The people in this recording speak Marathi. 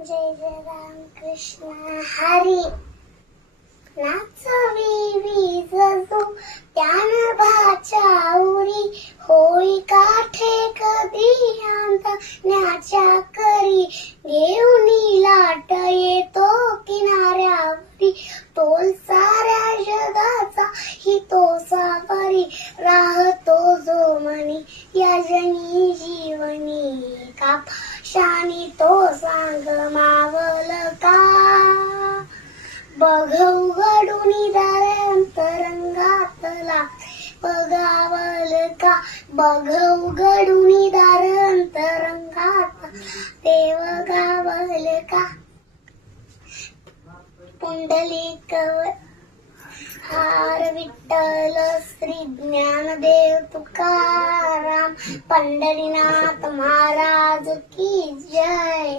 जय जय राम कृष्ण हरी. नाचवी वीज जो त्यान भाच्या उरी, होई काठे कधी अंतण्याच्या करी. घेऊनी लाट येतो किनाऱ्यावरी, तोल साऱ्या जगाचा ही तो सावरी. राहतो जो मनी या जनी जीवनी, का शानी तो सांग मावल का. बघ उघडूनी दार अंतरंगातला, बघावल का. बघ उघडूनी दार अंतरंगात, देव गावल का. पुंडलिक हार विठ्ठल श्री ज्ञानदेव तुकाराम, पंढरीनाथ महाराज की जय.